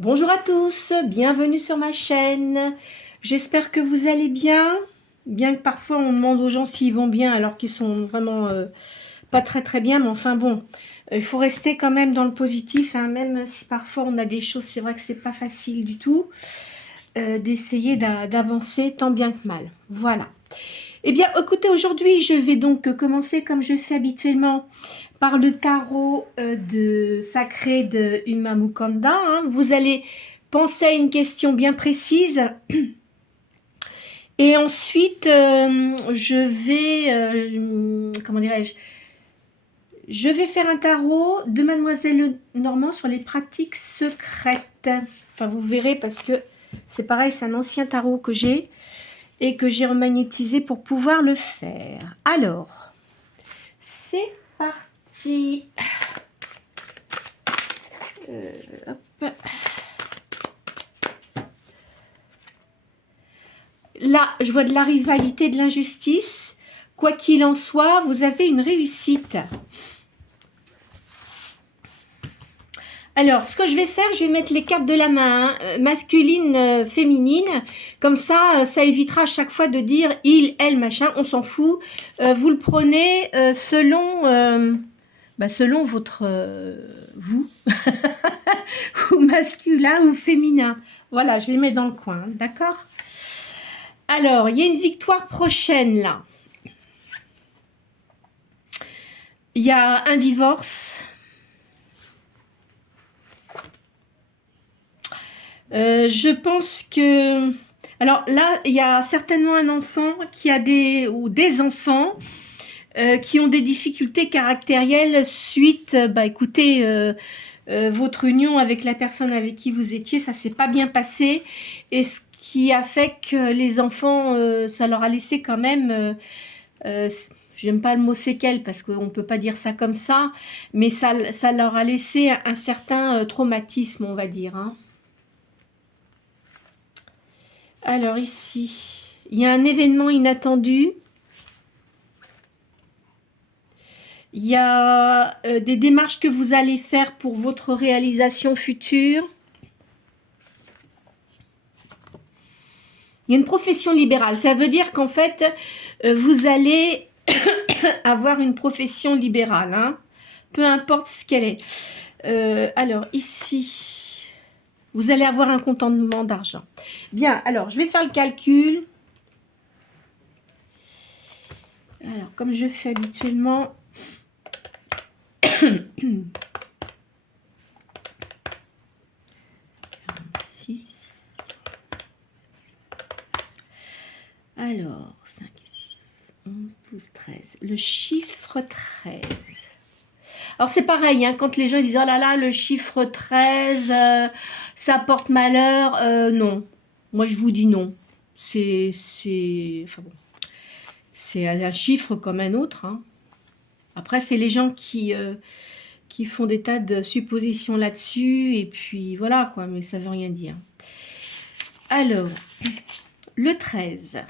Bonjour à tous, bienvenue sur ma chaîne. J'espère que vous allez bien que parfois on demande aux gens s'ils vont bien alors qu'ils sont vraiment pas très bien, mais enfin bon, il faut rester quand même dans le positif, hein, même si parfois on a des choses, c'est vrai que c'est pas facile du tout, d'essayer d'avancer tant bien que mal. Voilà. Eh bien, écoutez, aujourd'hui, je vais donc commencer comme je fais habituellement par le tarot de sacré de Uma Mukanda, hein. Vous allez penser à une question bien précise et ensuite je vais, comment dirais-je, je vais faire un tarot de Mademoiselle Normand sur les pratiques secrètes. Enfin, vous verrez parce que c'est pareil, c'est un ancien tarot que j'ai et que j'ai remagnétisé pour pouvoir le faire. Alors, c'est parti. Hop. Là, je vois de la rivalité, de l'injustice. Quoi qu'il en soit, vous avez une réussite. Alors, ce que je vais faire, je vais mettre les cartes de la main, hein, masculine, féminine. Comme ça, ça évitera à chaque fois de dire il, elle, machin, on s'en fout. Vous le prenez selon votre vous, ou masculin ou féminin. Voilà, je les mets dans le coin, d'accord? Alors, il y a une victoire prochaine là. Il y a un divorce. Je pense que... Alors là, il y a certainement un enfant qui a des enfants qui ont des difficultés caractérielles suite, écoutez, votre union avec la personne avec qui vous étiez, ça s'est pas bien passé. Et ce qui a fait que les enfants, ça leur a laissé quand même... j'aime pas le mot séquelles parce qu'on ne peut pas dire ça comme ça, mais ça leur a laissé un certain traumatisme, on va dire, hein. Alors ici, il y a un événement inattendu. Il y a des démarches que vous allez faire pour votre réalisation future. Il y a une profession libérale. Ça veut dire qu'en fait, vous allez avoir une profession libérale, hein, peu importe ce qu'elle est. Alors ici, vous allez avoir un contentement d'argent. Bien, alors je vais faire le calcul. Alors, comme je fais habituellement, alors, 5, 6, 11, 12, 13. Le chiffre 13. Alors, c'est pareil, hein, quand les gens disent « Oh là là, le chiffre 13, ça porte malheur. » Non. Moi, je vous dis non. Enfin bon, c'est un chiffre comme un autre, hein. Après, c'est les gens qui font des tas de suppositions là-dessus. Et puis, voilà, quoi. Mais ça veut rien dire. Alors, le 13.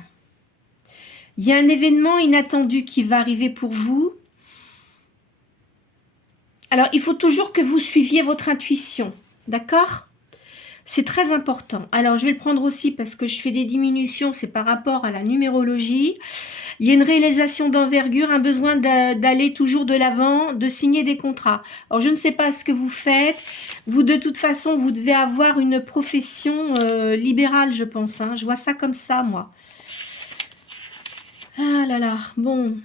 Il y a un événement inattendu qui va arriver pour vous. Alors, il faut toujours que vous suiviez votre intuition, d'accord? C'est très important. Alors, je vais le prendre aussi parce que je fais des diminutions, c'est par rapport à la numérologie. Il y a une réalisation d'envergure, un besoin d'aller toujours de l'avant, de signer des contrats. Alors, je ne sais pas ce que vous faites. Vous, de toute façon, vous devez avoir une profession libérale, je pense, hein. Je vois ça comme ça, moi. Ah là là, bon.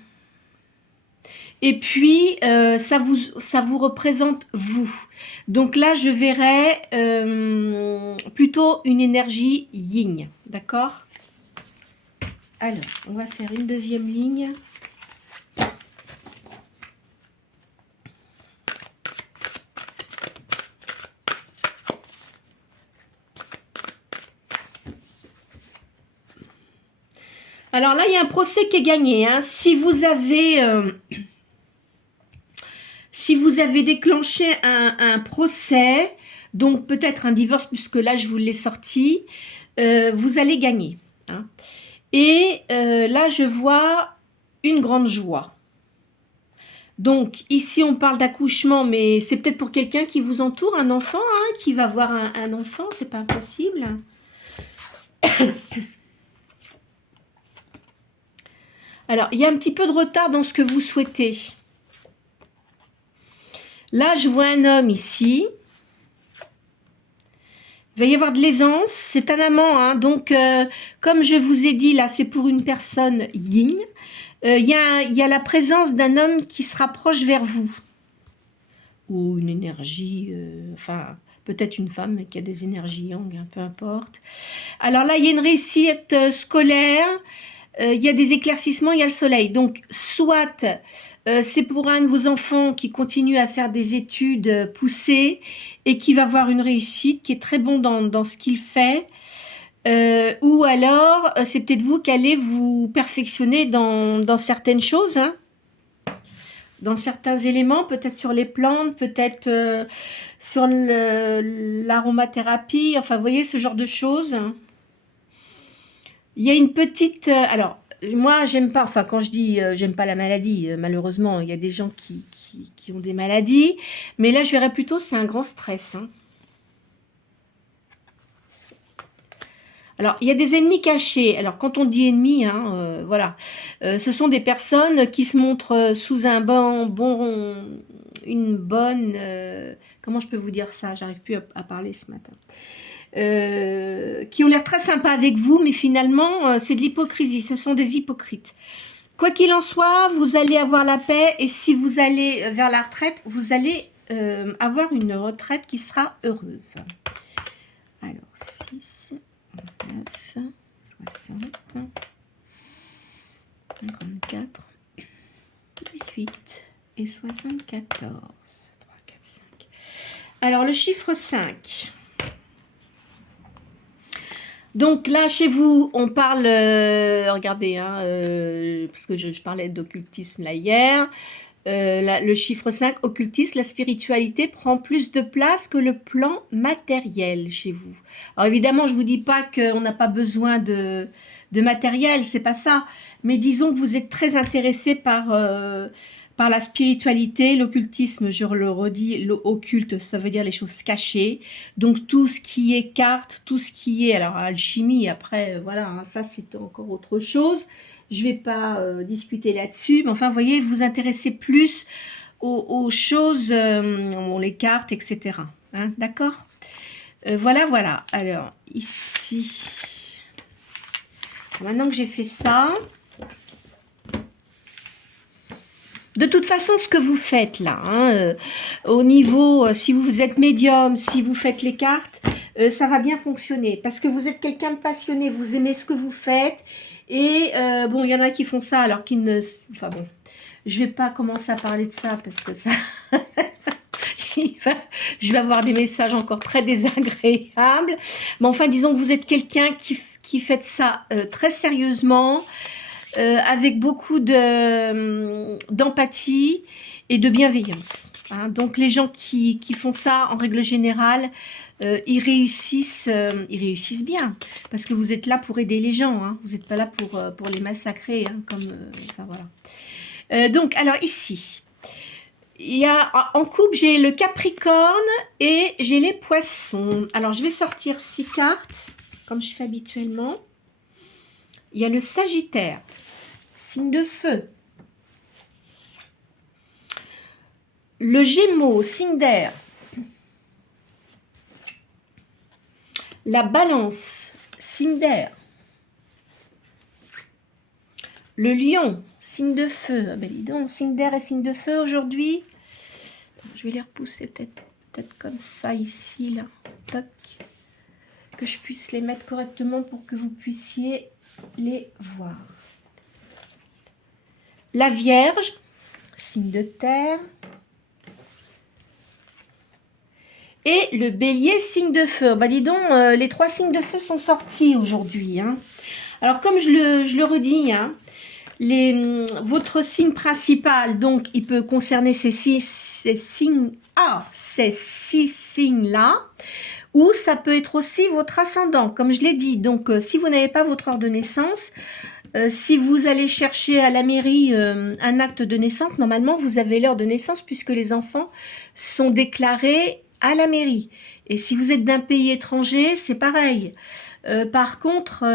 Et puis, ça vous représente vous. Donc là, je verrais plutôt une énergie yin, d'accord? Alors, on va faire une deuxième ligne. Alors là, il y a un procès qui est gagné, hein. Si vous avez déclenché un procès, donc peut-être un divorce, puisque là, je vous l'ai sorti, vous allez gagner, hein. Et là, je vois une grande joie. Donc, ici, on parle d'accouchement, mais c'est peut-être pour quelqu'un qui vous entoure, un enfant, hein, qui va avoir un enfant, c'est pas impossible. Alors, il y a un petit peu de retard dans ce que vous souhaitez. Là, je vois un homme ici. Il va y avoir de l'aisance. C'est un amant, hein, donc, comme je vous ai dit, là, c'est pour une personne yin. Il y a la présence d'un homme qui se rapproche vers vous. Ou une énergie, enfin, peut-être une femme qui a des énergies yang, hein, peu importe. Alors là, il y a une réussite scolaire. Il y a des éclaircissements, il y a le soleil. Donc, soit c'est pour un de vos enfants qui continue à faire des études poussées et qui va avoir une réussite, qui est très bon dans ce qu'il fait. Ou alors, c'est peut-être vous qui allez vous perfectionner dans certaines choses, hein, dans certains éléments, peut-être sur les plantes, peut-être sur l'aromathérapie, enfin, vous voyez, ce genre de choses. Il y a une petite... alors, moi, j'aime pas... Enfin, quand je dis j'aime pas la maladie, malheureusement, il y a des gens qui ont des maladies. Mais là, je verrais plutôt, c'est un grand stress. Hein. Alors, il y a des ennemis cachés. Alors, quand on dit ennemis, hein, voilà. Ce sont des personnes qui se montrent sous un une bonne... comment je peux vous dire ça? J'arrive plus à parler ce matin. Qui ont l'air très sympas avec vous, mais finalement, c'est de l'hypocrisie, ce sont des hypocrites. Quoi qu'il en soit, vous allez avoir la paix, et si vous allez vers la retraite, vous allez avoir une retraite qui sera heureuse. Alors, 6, 9, 60, 54, 18 et 74. 3, 4, 5. Alors, le chiffre 5. Donc là, chez vous, on parle, regardez, hein, parce que je parlais d'occultisme là hier, le chiffre 5, occultisme, la spiritualité prend plus de place que le plan matériel chez vous. Alors évidemment, je ne vous dis pas qu'on n'a pas besoin de matériel, c'est pas ça, mais disons que vous êtes très intéressé par la spiritualité, l'occultisme, je le redis, l'occulte, ça veut dire les choses cachées. Donc tout ce qui est cartes, tout ce qui est, alors alchimie, après, voilà, hein, ça c'est encore autre chose. Je ne vais pas discuter là-dessus, mais enfin, vous voyez, vous vous intéressez plus aux choses, les cartes, etc. Hein, d'accord? Voilà, voilà. Alors, ici, maintenant que j'ai fait ça... De toute façon, ce que vous faites là, hein, au niveau, si vous êtes médium, si vous faites les cartes, ça va bien fonctionner. Parce que vous êtes quelqu'un de passionné, vous aimez ce que vous faites. Et bon, il y en a qui font ça alors qu'ils ne... Enfin bon, je ne vais pas commencer à parler de ça parce que ça... je vais avoir des messages encore très désagréables. Mais enfin, disons que vous êtes quelqu'un qui fait ça très sérieusement. Avec beaucoup d'empathie et de bienveillance. Hein. Donc les gens qui font ça, en règle générale, ils réussissent bien. Parce que vous êtes là pour aider les gens. Hein. Vous n'êtes pas là pour les massacrer. Hein, comme, enfin, voilà. Donc, alors ici, il y a, en couple, j'ai le Capricorne et j'ai les Poissons. Alors, je vais sortir 6 cartes, comme je fais habituellement. Il y a le Sagittaire. Signe de feu. Le Gémeaux, signe d'air. La Balance, signe d'air. Le Lion, signe de feu. Ah ben dis donc, signe d'air et signe de feu aujourd'hui. Je vais les repousser peut-être comme ça ici, là. Toc. Que je puisse les mettre correctement pour que vous puissiez les voir. La Vierge, signe de terre. Et le Bélier, signe de feu. Bah dis donc, les 3 signes de feu sont sortis aujourd'hui. Hein. Alors comme je le redis, hein, votre signe principal, donc il peut concerner ces 6 signes-là. Ou ça peut être aussi votre ascendant, comme je l'ai dit. Donc si vous n'avez pas votre heure de naissance... Si vous allez chercher à la mairie un acte de naissance, normalement, vous avez l'heure de naissance puisque les enfants sont déclarés à la mairie. Et si vous êtes d'un pays étranger, c'est pareil. Par contre,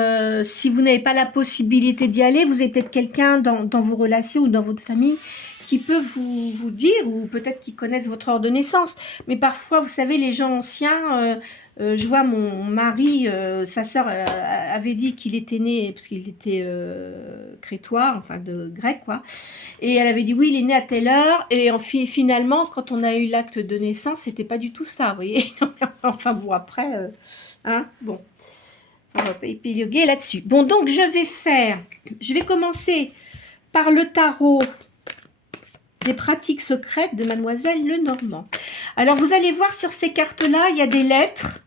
si vous n'avez pas la possibilité d'y aller, vous avez peut-être quelqu'un dans vos relations ou dans votre famille qui peut vous dire, ou peut-être qui connaissent votre heure de naissance. Mais parfois, vous savez, les gens anciens, je vois mon mari, sa sœur avait dit qu'il était né, parce qu'il était crétois, enfin de grec, quoi. Et elle avait dit, oui, il est né à telle heure. Et finalement, quand on a eu l'acte de naissance, c'était pas du tout ça, vous voyez. Enfin bon, après, hein, bon. On va pas épiloguer là-dessus. Bon, donc je vais commencer par le tarot des pratiques secrètes de Mademoiselle Lenormand. Alors, vous allez voir sur ces cartes-là, il y a des lettres.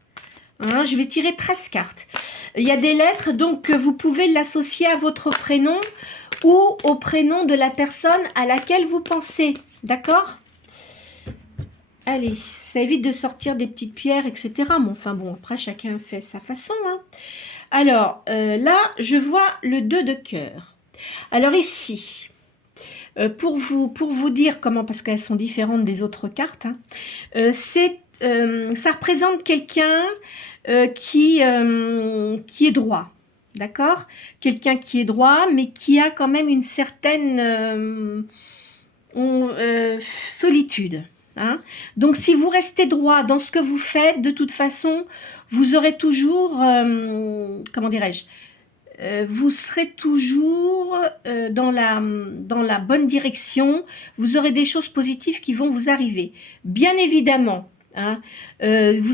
Hein, je vais tirer 13 cartes. Il y a des lettres, donc vous pouvez l'associer à votre prénom ou au prénom de la personne à laquelle vous pensez. D'accord? Allez, ça évite de sortir des petites pierres, etc. Mais enfin bon, après, chacun fait sa façon. Hein. Alors, là, je vois le 2 de cœur. Alors ici, pour vous dire comment, parce qu'elles sont différentes des autres cartes, hein, ça représente quelqu'un qui est droit, d'accord? Quelqu'un qui est droit, mais qui a quand même une certaine solitude. Hein? Donc, si vous restez droit dans ce que vous faites, de toute façon, vous aurez toujours, comment dirais-je, vous serez toujours dans la bonne direction, vous aurez des choses positives qui vont vous arriver. Vous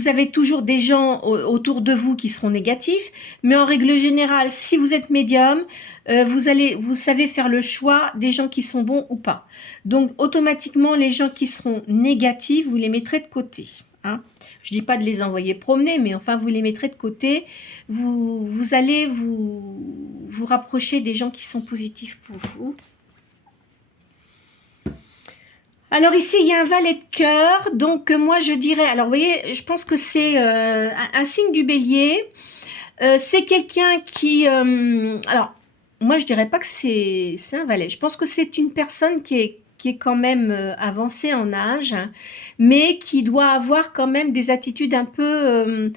avez toujours des gens autour de vous qui seront négatifs, mais en règle générale, si vous êtes médium, vous savez faire le choix des gens qui sont bons ou pas. Donc, automatiquement, les gens qui seront négatifs, vous les mettrez de côté. Hein. Je ne dis pas de les envoyer promener, mais enfin, vous les mettrez de côté. Vous allez vous rapprocher des gens qui sont positifs pour vous. Alors ici, il y a un valet de cœur. Donc, moi, je dirais... Alors, vous voyez, je pense que c'est un signe du bélier. C'est quelqu'un qui... alors, moi, je dirais pas que c'est un valet. Je pense que c'est une personne qui est quand même avancée en âge, hein, mais qui doit avoir quand même des attitudes un peu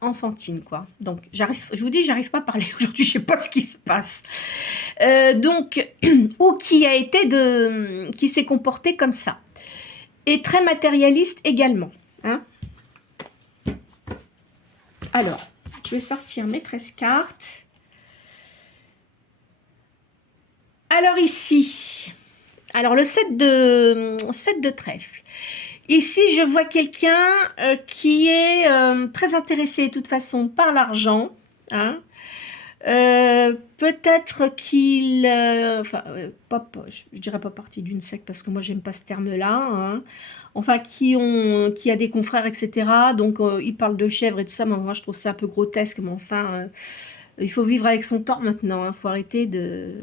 enfantines, quoi. Donc, je vous dis, j'arrive pas à parler aujourd'hui, je sais pas ce qui se passe. Donc, ou qui s'est comporté comme ça. Et très matérialiste également. Hein. Alors, je vais sortir mes 13 cartes. Alors ici, le 7 de trèfle. Ici, je vois quelqu'un qui est très intéressé de toute façon par l'argent. Hein. Peut-être qu'il... je dirais pas partie d'une secte parce que moi, j'aime pas ce terme-là. Hein. Enfin, qui a des confrères, etc. Donc, ils parlent de chèvres et tout ça, mais moi, je trouve ça un peu grotesque. Mais enfin... il faut vivre avec son temps maintenant, il faut arrêter de...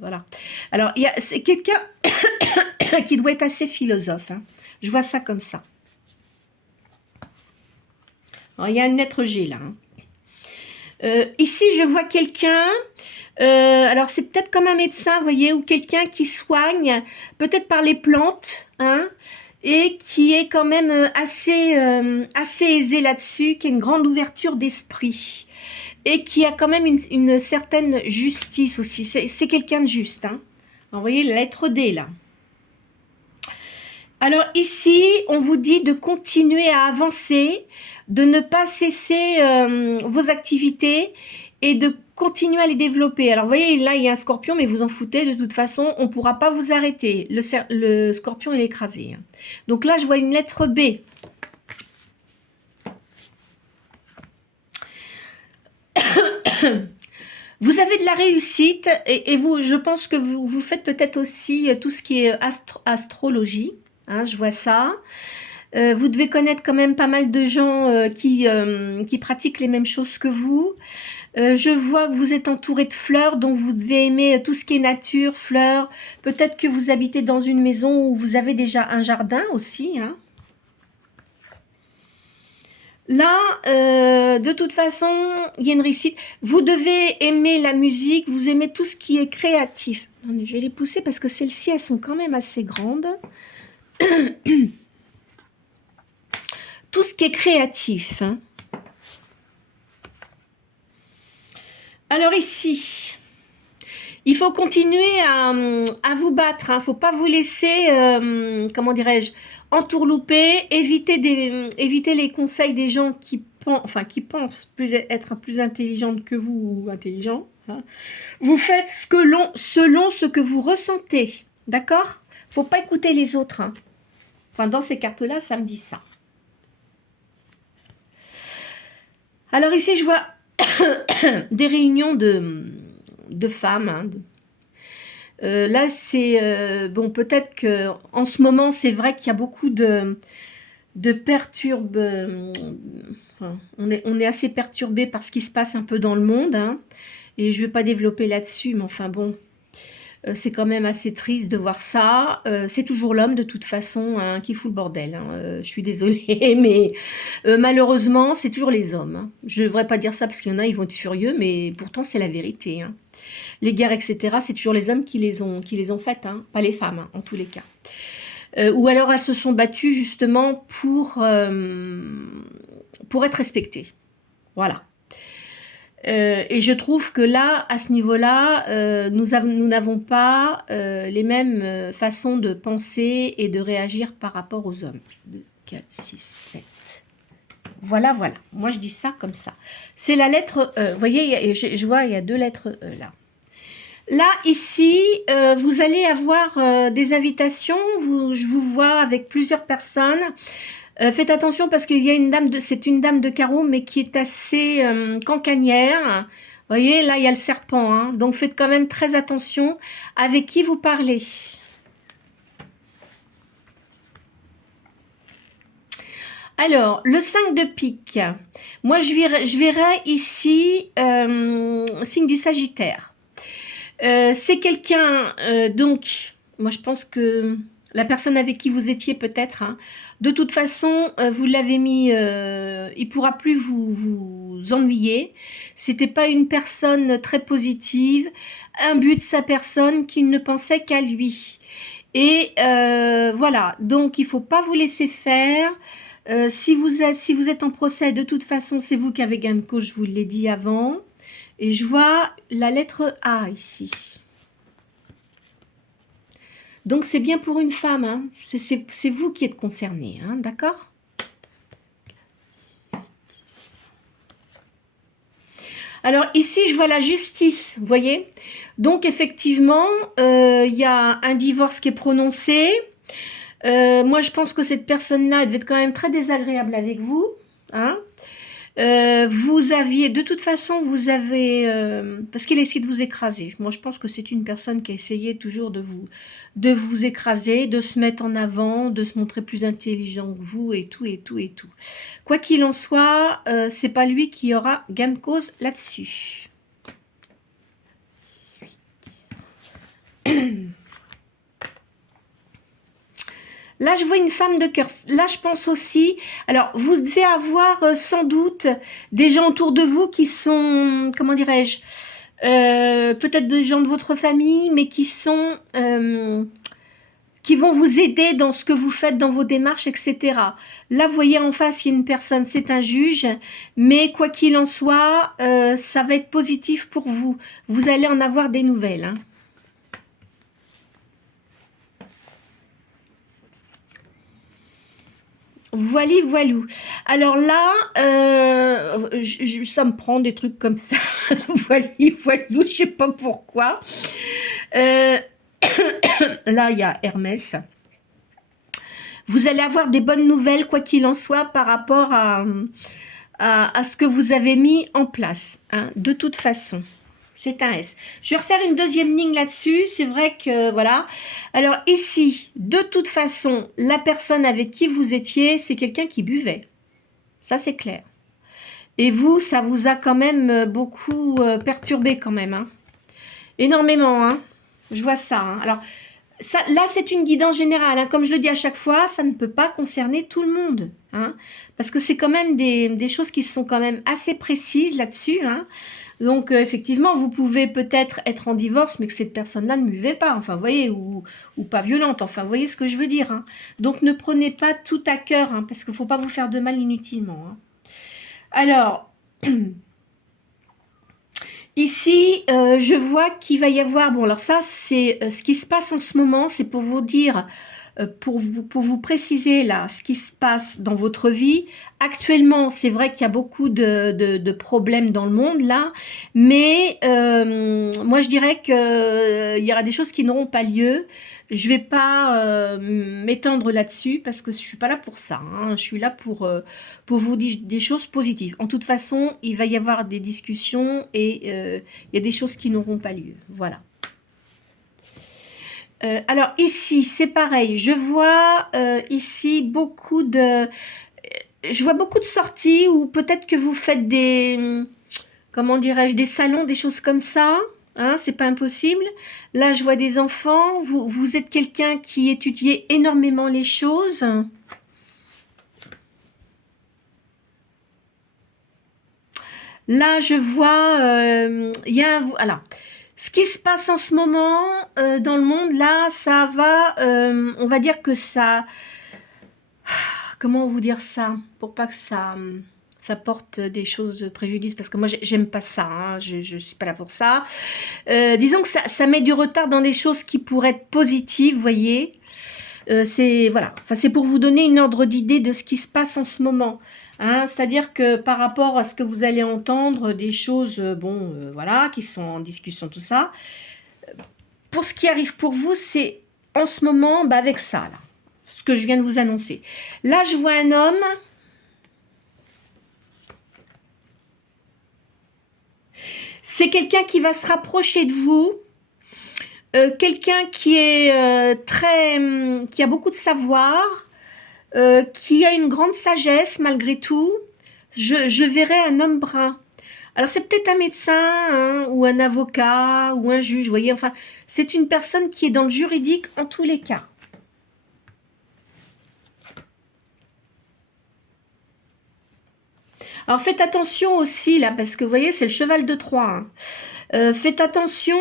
Voilà. Alors, c'est quelqu'un qui doit être assez philosophe. Hein. Je vois ça comme ça. Alors, il y a une lettre G là. Hein. Ici, je vois quelqu'un... alors, c'est peut-être comme un médecin, vous voyez, ou quelqu'un qui soigne, peut-être par les plantes, hein, et qui est quand même assez aisé là-dessus, qui a une grande ouverture d'esprit. Et qui a quand même une certaine justice aussi. C'est quelqu'un de juste. Hein. Vous voyez la lettre D là. Alors ici, on vous dit de continuer à avancer, de ne pas cesser vos activités et de continuer à les développer. Alors vous voyez, là il y a un scorpion, mais vous en foutez, de toute façon, on ne pourra pas vous arrêter. Le scorpion, il est écrasé. Hein. Donc là, je vois une lettre B. Vous avez de la réussite et vous, je pense que vous faites peut-être aussi tout ce qui est astrologie. Hein, je vois ça. Vous devez connaître quand même pas mal de gens qui pratiquent les mêmes choses que vous. Je vois que vous êtes entouré de fleurs, donc vous devez aimer tout ce qui est nature, fleurs. Peut-être que vous habitez dans une maison où vous avez déjà un jardin aussi. Hein. Là, de toute façon, il y a une réussite. Vous devez aimer la musique, vous aimez tout ce qui est créatif. Je vais les pousser parce que celles-ci, elles sont quand même assez grandes. Tout ce qui est créatif. Hein. Alors ici, il faut continuer à vous battre. Il ne faut pas vous laisser, comment dirais-je, entourlouper, éviter les conseils des gens qui pensent être plus intelligentes que vous ou intelligents. Hein. Vous faites selon ce que vous ressentez. D'accord? Il ne faut pas écouter les autres. Hein. Enfin, dans ces cartes-là, ça me dit ça. Alors ici, je vois des réunions de femmes. Hein, là, c'est... bon, peut-être qu'en ce moment, c'est vrai qu'il y a beaucoup de enfin, on est assez perturbé par ce qui se passe un peu dans le monde. Hein, et je ne vais pas développer là-dessus, mais enfin bon... c'est quand même assez triste de voir ça. C'est toujours l'homme, de toute façon, hein, qui fout le bordel. Hein. Je suis désolée, mais malheureusement, c'est toujours les hommes. Hein. Je ne devrais pas dire ça parce qu'il y en a, ils vont être furieux, mais pourtant, c'est la vérité. Hein. Les guerres, etc., c'est toujours les hommes qui les ont faites, hein, pas les femmes, hein, en tous les cas. Ou alors, elles se sont battues, justement, pour être respectées. Voilà. Et je trouve que là, à ce niveau-là, nous n'avons pas les mêmes façons de penser et de réagir par rapport aux hommes. 2, 4, 6, 7. Voilà, voilà. Moi, je dis ça comme ça. C'est la lettre E. Vous voyez, je vois, il y a 2 lettres E là. Là, ici, vous allez avoir des invitations. Je vous vois avec plusieurs personnes. Faites attention parce qu'il y a une dame c'est une dame de carreau, mais qui est assez cancanière. Vous voyez, là, il y a le serpent. Hein, donc, faites quand même très attention avec qui vous parlez. Alors, le 5 de pique. Moi, je verrai ici signe du Sagittaire. C'est quelqu'un, donc, moi, je pense que la personne avec qui vous étiez peut-être... Hein, de toute façon, vous l'avez mis, il pourra plus vous ennuyer. C'était pas une personne très positive, imbu de sa personne qui ne pensait qu'à lui. Et voilà, donc il faut pas vous laisser faire. Si vous êtes en procès, de toute façon, c'est vous qui avez gain de cause, je vous l'ai dit avant. Et je vois la lettre A ici. Donc, c'est bien pour une femme, hein. C'est vous qui êtes concerné, hein, d'accord? Alors, ici, je vois la justice, vous voyez? Donc, effectivement, il y a un divorce qui est prononcé. Moi, je pense que cette personne-là, elle devait être quand même très désagréable avec vous, hein? Vous aviez, de toute façon, vous avez, parce qu'il a essayé de vous écraser. Moi, je pense que c'est une personne qui a essayé toujours de vous écraser, de se mettre en avant, de se montrer plus intelligent que vous et tout, et tout, et tout. Quoi qu'il en soit, c'est pas lui qui aura gain de cause là-dessus. Là, je vois une femme de cœur. Là, je pense aussi... Alors, vous devez avoir sans doute des gens autour de vous qui sont... Comment dirais-je peut-être des gens de votre famille, mais qui sont... qui vont vous aider dans ce que vous faites, dans vos démarches, etc. Là, vous voyez en face, il y a une personne, c'est un juge. Mais quoi qu'il en soit, ça va être positif pour vous. Vous allez en avoir des nouvelles, hein. Voili, voilou. Alors là, ça me prend des trucs comme ça. Voili, voilou, je sais pas pourquoi. Là, il y a Hermès. Vous allez avoir des bonnes nouvelles, quoi qu'il en soit, par rapport à ce que vous avez mis en place. Hein, de toute façon. C'est un S. Je vais refaire une deuxième ligne là-dessus. C'est vrai que, voilà. Alors ici, de toute façon, la personne avec qui vous étiez, c'est quelqu'un qui buvait. Ça, c'est clair. Et vous, ça vous a quand même beaucoup perturbé quand même. Hein. Énormément. Hein. Je vois ça. Hein. Alors, Ça, là, c'est une guidance générale. Hein. Comme je le dis à chaque fois, ça ne peut pas concerner tout le monde. Hein, parce que c'est quand même des choses qui sont quand même assez précises là-dessus. Hein. Donc, effectivement, vous pouvez peut-être être en divorce, mais que cette personne-là ne buvait pas. Enfin, vous voyez, ou pas violente. Enfin, vous voyez ce que je veux dire. Hein. Donc, ne prenez pas tout à cœur, hein, parce qu'il ne faut pas vous faire de mal inutilement. Hein. Alors... Ici, je vois qu'il va y avoir... Bon, alors ça, c'est ce qui se passe en ce moment. C'est pour vous dire, pour vous préciser là, ce qui se passe dans votre vie. Actuellement, c'est vrai qu'il y a beaucoup de problèmes dans le monde là. Mais moi, je dirais qu'il y aura des choses qui n'auront pas lieu. Je vais pas m'étendre là-dessus parce que je suis pas là pour ça. Hein. Je suis là pour vous dire des choses positives. En toute façon, il va y avoir des discussions et il y a des choses qui n'auront pas lieu. Voilà. Alors ici, c'est pareil. Je vois ici beaucoup de... Je vois beaucoup de sorties ou peut-être que vous faites des... Comment dirais-je? Des salons, des choses comme ça. Hein, c'est pas impossible. Là, je vois des enfants. Vous êtes quelqu'un qui étudie énormément les choses. Là, je vois, il y a alors, ce qui se passe en ce moment dans le monde, là, ça va, on va dire que ça, comment vous dire ça, pour pas que ça porte des choses préjudice, parce que moi, j'aime pas ça, hein, je suis pas là pour ça. Disons que ça met du retard dans des choses qui pourraient être positives, vous voyez. C'est voilà, enfin, c'est pour vous donner une ordre d'idée de ce qui se passe en ce moment. Hein, c'est-à-dire que par rapport à ce que vous allez entendre, des choses, bon, voilà, qui sont en discussion, tout ça. Pour ce qui arrive pour vous, c'est en ce moment, bah, avec ça, là, ce que je viens de vous annoncer. Là, je vois un homme. C'est quelqu'un qui va se rapprocher de vous. Quelqu'un qui est qui a beaucoup de savoir, qui a une grande sagesse malgré tout. Je verrais un homme brun. Alors c'est peut-être un médecin, hein, ou un avocat, ou un juge, vous voyez, enfin, c'est une personne qui est dans le juridique en tous les cas. Alors faites attention aussi, là, parce que vous voyez, c'est le cheval de Troie. Hein. Faites attention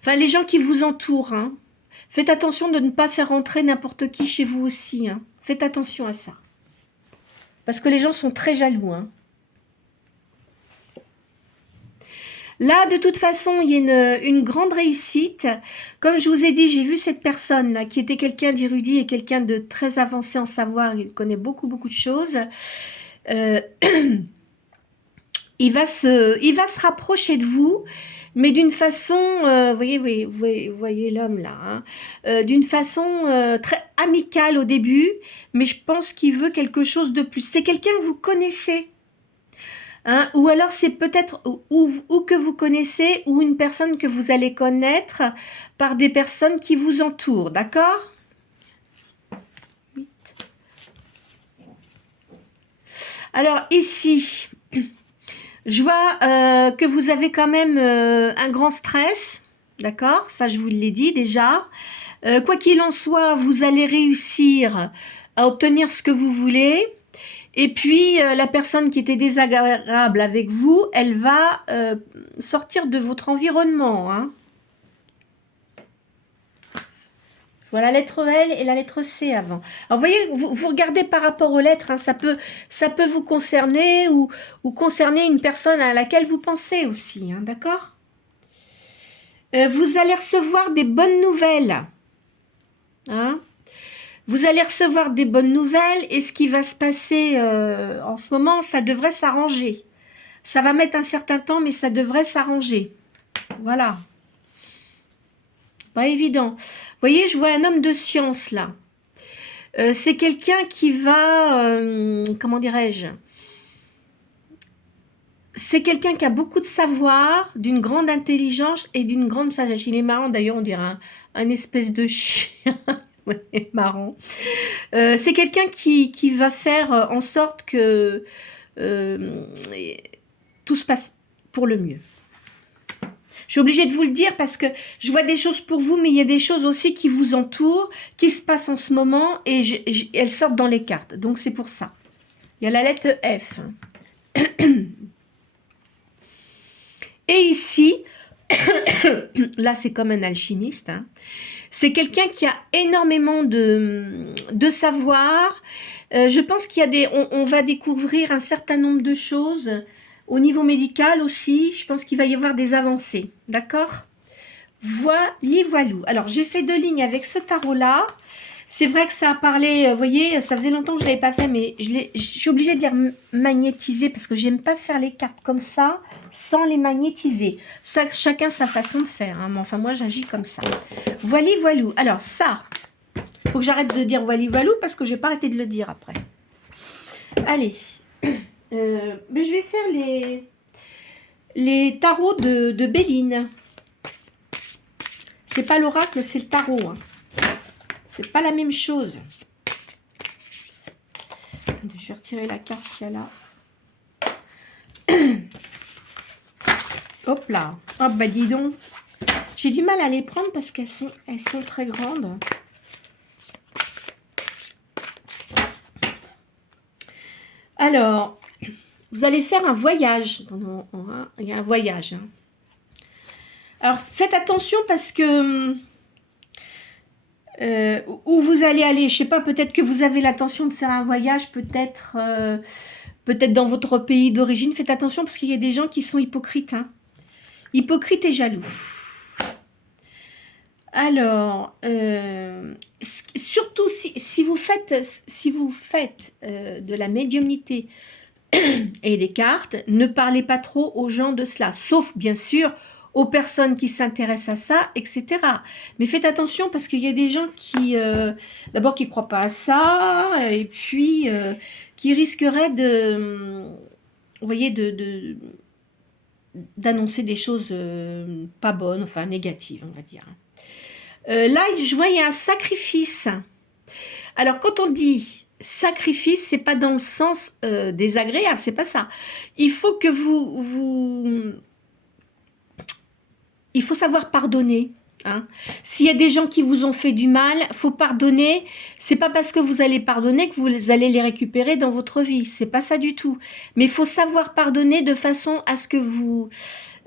Enfin, les gens qui vous entourent, hein. Faites attention de ne pas faire entrer n'importe qui chez vous aussi. Hein. Faites attention à ça. Parce que les gens sont très jaloux. Hein. Là, de toute façon, il y a une grande réussite. Comme je vous ai dit, j'ai vu cette personne-là, qui était quelqu'un d'érudit et quelqu'un de très avancé en savoir. Il connaît beaucoup, beaucoup de choses. Il va se rapprocher de vous, mais d'une façon, vous voyez l'homme là, hein, d'une façon très amicale au début, mais je pense qu'il veut quelque chose de plus. C'est quelqu'un que vous connaissez. Hein, ou alors c'est peut-être ou que vous connaissez ou une personne que vous allez connaître par des personnes qui vous entourent, d'accord? Alors ici, je vois que vous avez quand même un grand stress, d'accord? Ça, je vous l'ai dit déjà. Quoi qu'il en soit, vous allez réussir à obtenir ce que vous voulez. Et puis, la personne qui était désagréable avec vous, elle va sortir de votre environnement. Hein. Voilà la lettre L et la lettre C avant. Alors, vous voyez, vous regardez par rapport aux lettres, hein, ça peut vous concerner ou concerner une personne à laquelle vous pensez aussi, hein, d'accord? Vous allez recevoir des bonnes nouvelles. Hein? Vous allez recevoir des bonnes nouvelles et ce qui va se passer en ce moment, ça devrait s'arranger. Ça va mettre un certain temps, mais ça devrait s'arranger. Voilà. Pas évident. Vous voyez, je vois un homme de science là. C'est quelqu'un qui va, comment dirais-je, c'est quelqu'un qui a beaucoup de savoir, d'une grande intelligence et d'une grande sagesse. Il est marrant d'ailleurs, on dirait un espèce de chien. Ouais, marrant. C'est quelqu'un qui va faire en sorte que tout se passe pour le mieux. Je suis obligée de vous le dire parce que je vois des choses pour vous, mais il y a des choses aussi qui vous entourent, qui se passent en ce moment et elles sortent dans les cartes. Donc c'est pour ça. Il y a la lettre F. Et ici, là c'est comme un alchimiste, hein. C'est quelqu'un qui a énormément de savoir. Je pense qu'il y a on va découvrir un certain nombre de choses au niveau médical aussi. Je pense qu'il va y avoir des avancées. D'accord? Voilou. Alors, j'ai fait 2 lignes avec ce tarot-là. C'est vrai que ça a parlé, vous voyez, ça faisait longtemps que je ne l'avais pas fait, mais je suis obligée de dire magnétiser parce que j'aime pas faire les cartes comme ça sans les magnétiser. Chacun sa façon de faire, hein, mais enfin moi j'agis comme ça. Voilou. Alors ça, il faut que j'arrête de dire voilou parce que je vais pas arrêter de le dire après. Allez, mais je vais faire les tarots de Béline. C'est pas l'oracle, c'est le tarot. Hein. C'est pas la même chose. Je vais retirer la carte qu'il y a là. Hop là. Hop, bah dis donc. J'ai du mal à les prendre parce qu'elles sont très grandes. Alors, vous allez faire un voyage. Il y a un voyage. Hein. Alors, faites attention parce que... où vous allez aller, je sais pas, peut-être que vous avez l'intention de faire un voyage, peut-être dans votre pays d'origine. Faites attention parce qu'il y a des gens qui sont hypocrites. Hein. Hypocrites et jaloux. Alors, surtout si vous faites de la médiumnité et des cartes, ne parlez pas trop aux gens de cela, sauf bien sûr aux personnes qui s'intéressent à ça, etc. Mais faites attention parce qu'il y a des gens qui, d'abord, qui ne croient pas à ça, et puis qui risqueraient vous voyez, d'annoncer des choses pas bonnes, enfin négatives, on va dire. Là, je vois, il y a un sacrifice. Alors, quand on dit sacrifice, c'est pas dans le sens désagréable, c'est pas ça. Il faut que il faut savoir pardonner. Hein. S'il y a des gens qui vous ont fait du mal, faut pardonner. C'est pas parce que vous allez pardonner que vous allez les récupérer dans votre vie. C'est pas ça du tout. Mais il faut savoir pardonner de façon à ce que vous...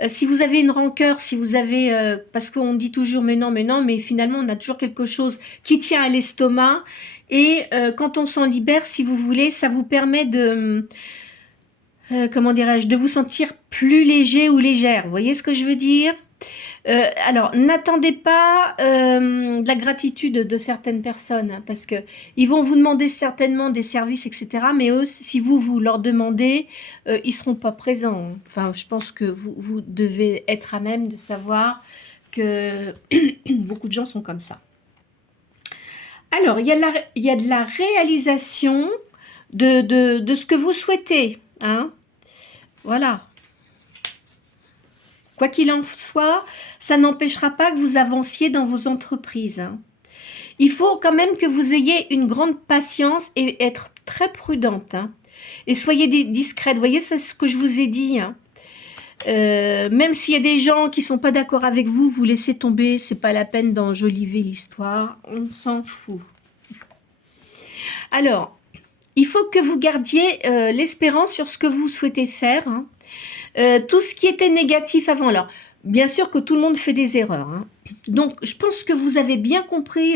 si vous avez une rancœur, si vous avez... parce qu'on dit toujours mais non, mais finalement on a toujours quelque chose qui tient à l'estomac. Et quand on s'en libère, si vous voulez, ça vous permet de... comment dirais-je, de vous sentir plus léger ou légère. Vous voyez ce que je veux dire ? Alors, n'attendez pas de la gratitude de certaines personnes, hein, parce que ils vont vous demander certainement des services, etc. Mais eux, si vous leur demandez, ils seront pas présents. Enfin, je pense que vous devez être à même de savoir que beaucoup de gens sont comme ça. Alors, il y a de la réalisation de ce que vous souhaitez, hein. Voilà. Quoi qu'il en soit, ça n'empêchera pas que vous avanciez dans vos entreprises. Hein. Il faut quand même que vous ayez une grande patience et être très prudente. Hein. Et soyez discrète. Vous voyez, c'est ce que je vous ai dit. Hein. Même s'il y a des gens qui ne sont pas d'accord avec vous, vous laissez tomber. C'est pas la peine d'enjoliver l'histoire. On s'en fout. Alors, il faut que vous gardiez l'espérance sur ce que vous souhaitez faire. Hein. Tout ce qui était négatif avant. Alors, bien sûr que tout le monde fait des erreurs. Hein. Donc, je pense que vous avez bien compris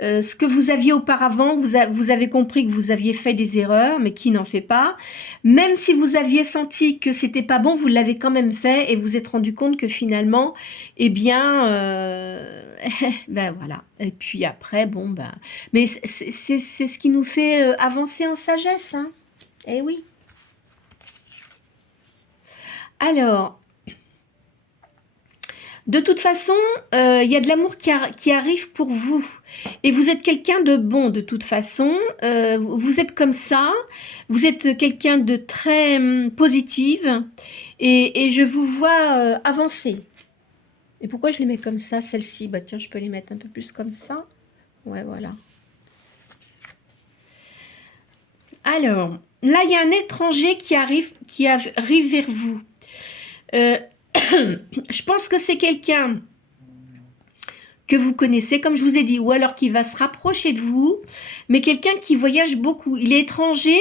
ce que vous aviez auparavant. Vous avez compris que vous aviez fait des erreurs, mais qui n'en fait pas. Même si vous aviez senti que c'était pas bon, vous l'avez quand même fait et vous êtes rendu compte que finalement, eh bien, ben voilà. Et puis après, bon, ben... Mais c'est ce qui nous fait avancer en sagesse. Hein. Eh oui. Alors, de toute façon, il y a de l'amour qui arrive pour vous. Et vous êtes quelqu'un de bon, de toute façon. Vous êtes comme ça. Vous êtes quelqu'un de très positive. Et je vous vois avancer. Et pourquoi je les mets comme ça, celle-ci? Bah tiens, je peux les mettre un peu plus comme ça. Ouais, voilà. Alors, là, il y a un étranger qui arrive vers vous. Je pense que c'est quelqu'un que vous connaissez, comme je vous ai dit, ou alors qui va se rapprocher de vous, mais quelqu'un qui voyage beaucoup. Il est étranger,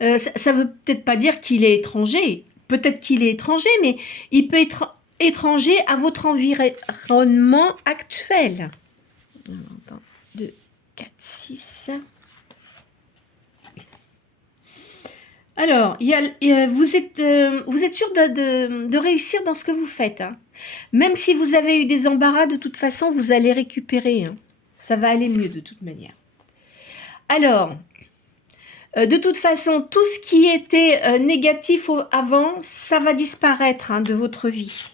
ça veut peut-être pas dire qu'il est étranger, peut-être qu'il est étranger, mais il peut être étranger à votre environnement actuel. Alors, attends, 2, 4, 6... Alors, vous êtes sûr de réussir dans ce que vous faites. Hein. Même si vous avez eu des embarras, de toute façon, vous allez récupérer. Hein. Ça va aller mieux de toute manière. Alors, de toute façon, tout ce qui était négatif avant, ça va disparaître hein, de votre vie.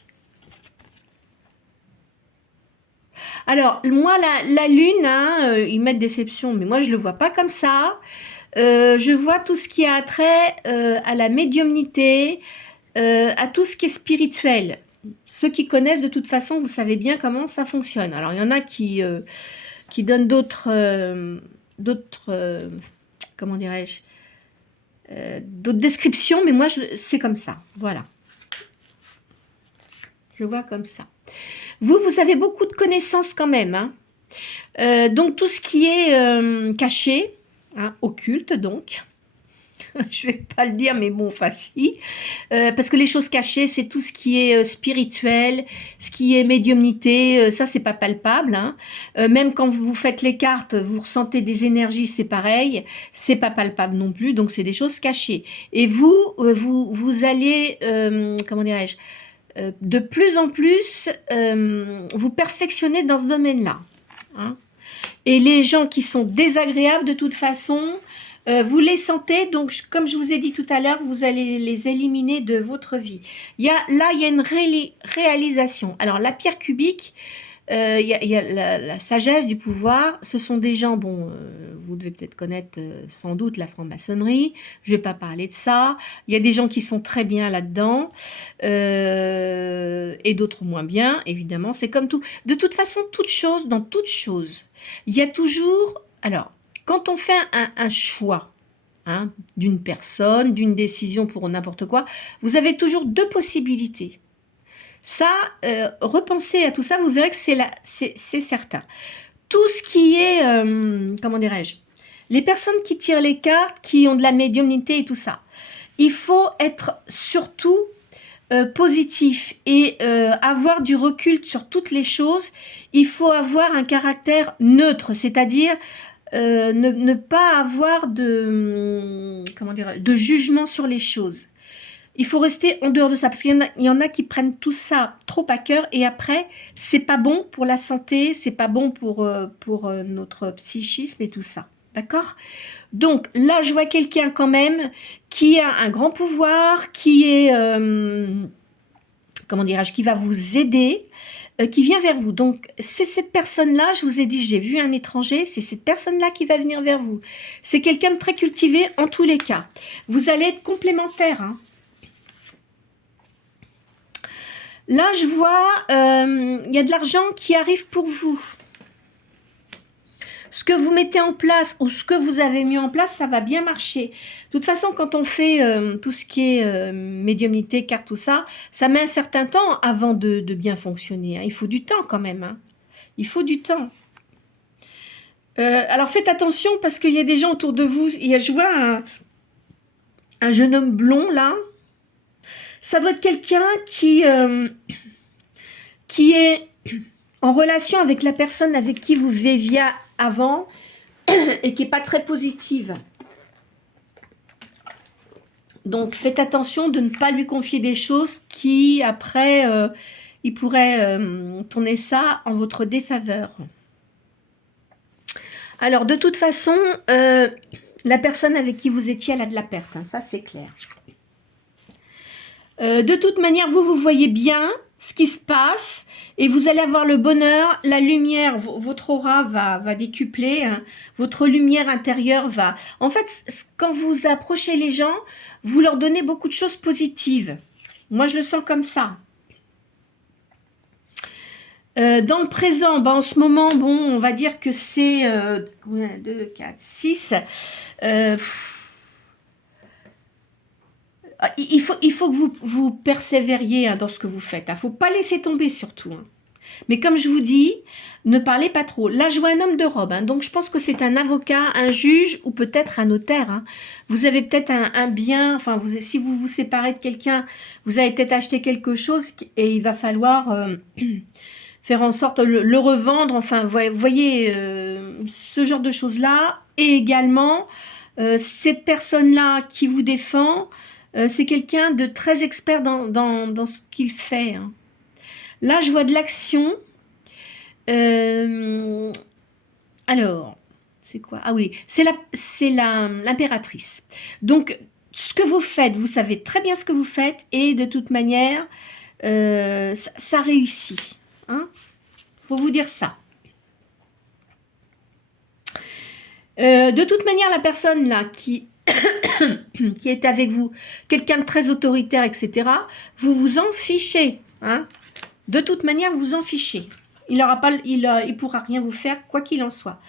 Alors, moi, la lune, hein, ils mettent déception, mais moi, je ne le vois pas comme ça. Je vois tout ce qui a trait à la médiumnité, à tout ce qui est spirituel. Ceux qui connaissent, de toute façon, vous savez bien comment ça fonctionne. Alors, il y en a qui donnent d'autres, comment dirais-je, d'autres descriptions, mais moi, c'est comme ça. Voilà. Je vois comme ça. Vous avez beaucoup de connaissances quand même. Hein. Donc, tout ce qui est caché, hein, occulte donc, je vais pas le dire mais bon enfin si, parce que les choses cachées c'est tout ce qui est spirituel, ce qui est médiumnité, ça c'est pas palpable, hein. Même quand vous faites les cartes, vous ressentez des énergies, c'est pareil, c'est pas palpable non plus, donc c'est des choses cachées. Et vous allez, comment dirais-je, de plus en plus vous perfectionner dans ce domaine-là, hein. Et les gens qui sont désagréables, de toute façon, vous les sentez. Donc, comme je vous ai dit tout à l'heure, vous allez les éliminer de votre vie. Là, il y a une réalisation. Alors, la pierre cubique, il y a la sagesse du pouvoir. Ce sont des gens, bon, vous devez peut-être connaître sans doute la franc-maçonnerie. Je ne vais pas parler de ça. Il y a des gens qui sont très bien là-dedans et d'autres moins bien, évidemment. C'est comme tout. De toute façon, dans toute chose, il y a toujours... Alors, quand on fait un choix hein, d'une personne, d'une décision pour n'importe quoi, vous avez toujours deux possibilités. Ça, repensez à tout ça, vous verrez que c'est certain. Tout ce qui est, comment dirais-je, les personnes qui tirent les cartes, qui ont de la médiumnité et tout ça, il faut être surtout positif et avoir du recul sur toutes les choses. Il faut avoir un caractère neutre, c'est-à-dire ne pas avoir comment dire, de jugement sur les choses. Il faut rester en dehors de ça, parce qu'il y en a qui prennent tout ça trop à cœur, et après, c'est pas bon pour la santé, c'est pas bon pour notre psychisme et tout ça. D'accord ? Donc, là, je vois quelqu'un quand même qui a un grand pouvoir, qui est, comment dirais-je, qui va vous aider, qui vient vers vous. Donc, c'est cette personne-là, je vous ai dit, j'ai vu un étranger, c'est cette personne-là qui va venir vers vous. C'est quelqu'un de très cultivé en tous les cas. Vous allez être complémentaires, hein. Là, je vois, il y a de l'argent qui arrive pour vous. Ce que vous mettez en place ou ce que vous avez mis en place, ça va bien marcher. De toute façon, quand on fait tout ce qui est médiumnité, carte, tout ça, ça met un certain temps avant de bien fonctionner. Hein. Il faut du temps quand même. Hein. Il faut du temps. Alors faites attention parce qu'il y a des gens autour de vous. Je vois un jeune homme blond là. Ça doit être quelqu'un qui est en relation avec la personne avec qui vous viviez avant et qui n'est pas très positive. Donc faites attention de ne pas lui confier des choses qui après il pourrait tourner ça en votre défaveur. Alors de toute façon la personne avec qui vous étiez elle a de la perte, hein, ça c'est clair. De toute manière, vous voyez bien ce qui se passe et vous allez avoir le bonheur, la lumière, votre aura va décupler, hein, votre lumière intérieure va... En fait, quand vous approchez les gens, vous leur donnez beaucoup de choses positives. Moi, je le sens comme ça. Dans le présent, en ce moment, bon, on va dire que c'est 1, 2, 4, 6... Il faut que vous persévériez hein, dans ce que vous faites. Il ne faut pas laisser tomber surtout. Hein. Mais comme je vous dis, ne parlez pas trop. Là, je vois un homme de robe. Hein, donc, je pense que c'est un avocat, un juge ou peut-être un notaire. Hein. Vous avez peut-être un bien. Enfin, si vous vous séparez de quelqu'un, vous avez peut-être acheté quelque chose et il va falloir faire en sorte de le revendre. Enfin, voyez ce genre de choses-là. Et également, cette personne-là qui vous défend, c'est quelqu'un de très expert dans ce qu'il fait. Hein. Là, je vois de l'action. Alors, c'est quoi? Ah oui, c'est l'impératrice. Donc, ce que vous faites, vous savez très bien ce que vous faites et de toute manière, ça réussit. Hein? Faut vous dire ça. De toute manière, la personne là qui qui est avec vous, quelqu'un de très autoritaire, etc., vous vous en fichez. Hein? De toute manière, vous en fichez. Il pourra rien vous faire, quoi qu'il en soit.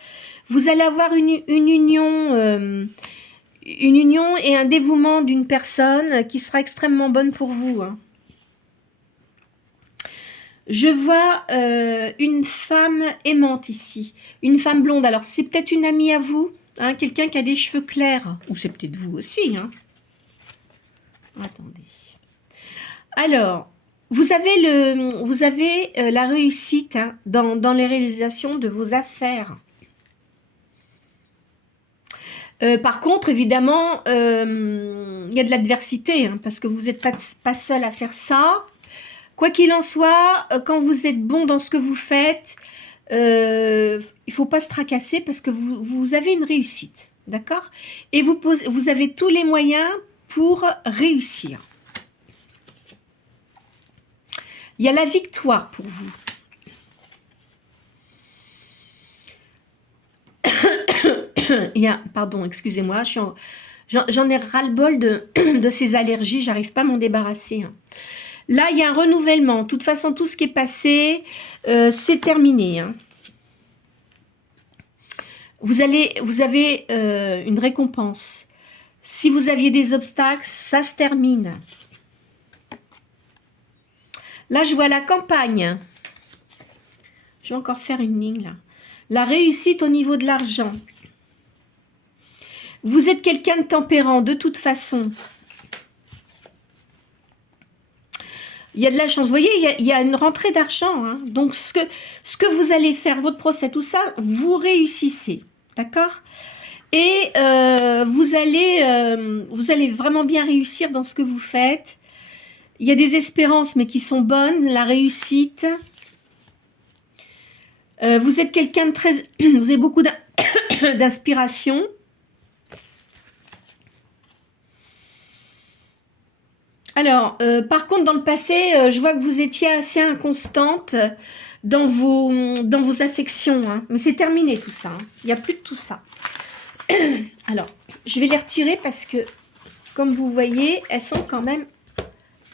Vous allez avoir une union et un dévouement d'une personne qui sera extrêmement bonne pour vous. Hein. Je vois une femme aimante ici, une femme blonde. Alors, c'est peut-être une amie à vous, hein, quelqu'un qui a des cheveux clairs, ou c'est peut-être vous aussi. Hein. Attendez. Alors, vous avez la réussite hein, dans les réalisations de vos affaires. Par contre, évidemment, il y a de l'adversité, hein, parce que vous n'êtes pas seul à faire ça. Quoi qu'il en soit, quand vous êtes bon dans ce que vous faites, il ne faut pas se tracasser parce que vous avez une réussite, d'accord? Et vous avez tous les moyens pour réussir. Il y a la victoire pour vous. Pardon, excusez-moi, j'en ai ras-le-bol de ces allergies, j'arrive pas à m'en débarrasser. Hein. Là, il y a un renouvellement. De toute façon, tout ce qui est passé, c'est terminé. Hein. Vous avez une récompense. Si vous aviez des obstacles, ça se termine. Là, je vois la campagne. Je vais encore faire une ligne là. La réussite au niveau de l'argent. Vous êtes quelqu'un de tempérant, de toute façon. Il y a de la chance. Vous voyez, il y a une rentrée d'argent. Hein. Donc, ce que vous allez faire, votre procès, tout ça, vous réussissez. D'accord? Et vous allez vraiment bien réussir dans ce que vous faites. Il y a des espérances, mais qui sont bonnes. La réussite. Vous êtes quelqu'un de très... Vous avez beaucoup d'inspiration. Alors, par contre, dans le passé, je vois que vous étiez assez inconstante dans vos affections. Hein. Mais c'est terminé tout ça. Hein. Il n'y a plus de tout ça. Alors, je vais les retirer parce que, comme vous voyez, elles sont quand même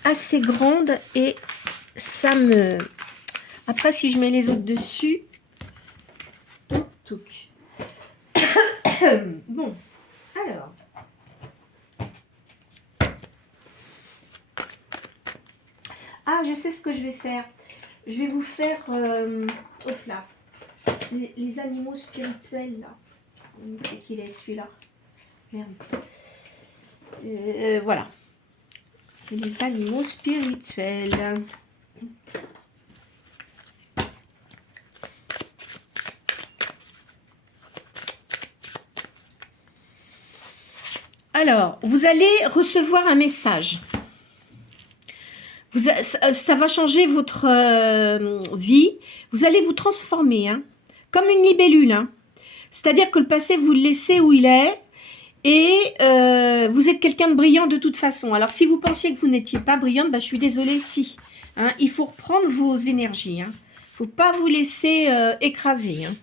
assez grandes et ça me... Après, si je mets les autres dessus... Bon, alors... Ah, je sais ce que je vais faire. Je vais vous faire... hop là. Les animaux spirituels, là. C'est qu'il est celui-là. Merde. Voilà. C'est les animaux spirituels. Alors, vous allez recevoir un message. Ça va changer votre vie. Vous allez vous transformer, hein, comme une libellule. Hein. C'est-à-dire que le passé, vous le laissez où il est. Et vous êtes quelqu'un de brillant de toute façon. Alors, si vous pensiez que vous n'étiez pas brillante, bah, je suis désolée, si. Hein, il faut reprendre vos énergies. Il ne faut pas vous laisser écraser. Hein.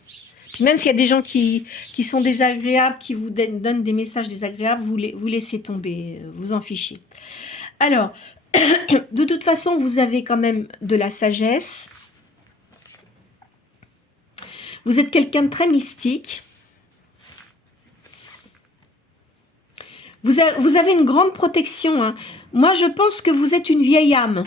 Même s'il y a des gens qui sont désagréables, qui vous donnent des messages désagréables, vous laissez tomber, vous en fichez. Alors, de toute façon, vous avez quand même de la sagesse. Vous êtes quelqu'un de très mystique. Vous avez une grande protection, hein. Moi, je pense que vous êtes une vieille âme.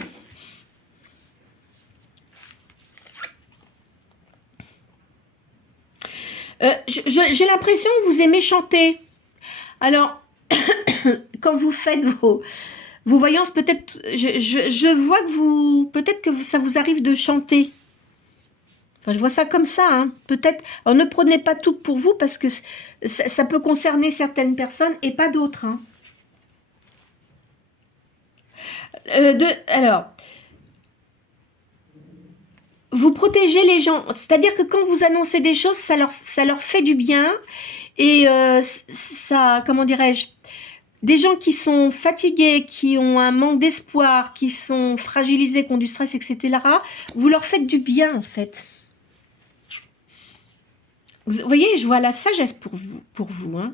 J'ai l'impression que vous aimez chanter. Alors, quand vous faites vos voyances, peut-être, je vois que peut-être que ça vous arrive de chanter. Enfin, je vois ça comme ça, hein. Peut-être, alors ne prenez pas tout pour vous parce que ça peut concerner certaines personnes et pas d'autres, hein. Alors, vous protégez les gens, c'est-à-dire que quand vous annoncez des choses, ça leur fait du bien et ça, comment dirais-je, des gens qui sont fatigués, qui ont un manque d'espoir, qui sont fragilisés, qui ont du stress, etc., vous leur faites du bien en fait. Vous voyez, je vois la sagesse pour vous, hein.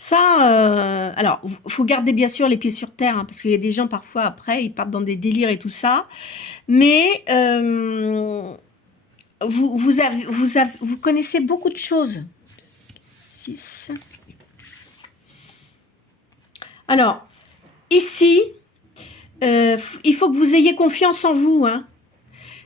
Ça, alors, il faut garder bien sûr les pieds sur terre, hein, parce qu'il y a des gens parfois après, ils partent dans des délires et tout ça. Mais vous connaissez beaucoup de choses. 6. Alors, ici, il faut que vous ayez confiance en vous, hein.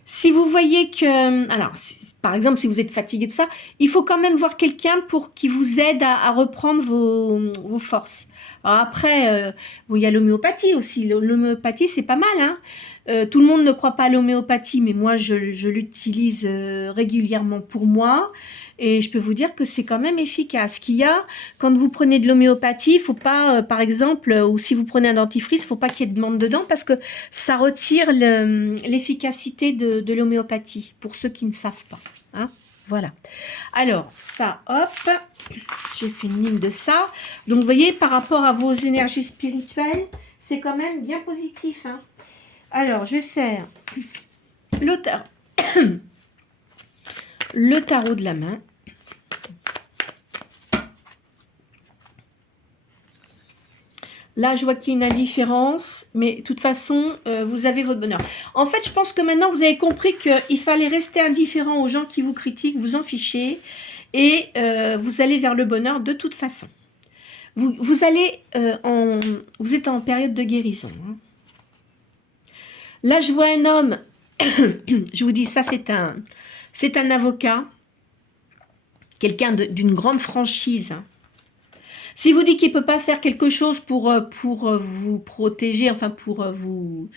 Si vous voyez que... Alors, par exemple, si vous êtes fatigué de ça, il faut quand même voir quelqu'un pour qui vous aide à reprendre vos forces. Alors après, bon, il y a l'homéopathie aussi. L'homéopathie, c'est pas mal, hein. Tout le monde ne croit pas à l'homéopathie, mais moi, je l'utilise régulièrement pour moi. Et je peux vous dire que c'est quand même efficace. Qu'il y a, quand vous prenez de l'homéopathie, il ne faut pas, par exemple, ou si vous prenez un dentifrice, il ne faut pas qu'il y ait de menthe dedans parce que ça retire l'efficacité de l'homéopathie, pour ceux qui ne savent pas, hein. Voilà. Alors, ça, hop, j'ai fait une ligne de ça. Donc, vous voyez, par rapport à vos énergies spirituelles, c'est quand même bien positif, hein. Alors, je vais faire le tarot de la main. Là, je vois qu'il y a une indifférence, mais de toute façon, vous avez votre bonheur. En fait, je pense que maintenant, vous avez compris qu'il fallait rester indifférent aux gens qui vous critiquent, vous en fichez, et vous allez vers le bonheur de toute façon. Vous êtes en période de guérison, hein. Là, je vois un homme, je vous dis, ça, c'est un avocat, quelqu'un d'une grande franchise, hein. Si vous dites qu'il ne peut pas faire quelque chose pour vous protéger, enfin pour vous...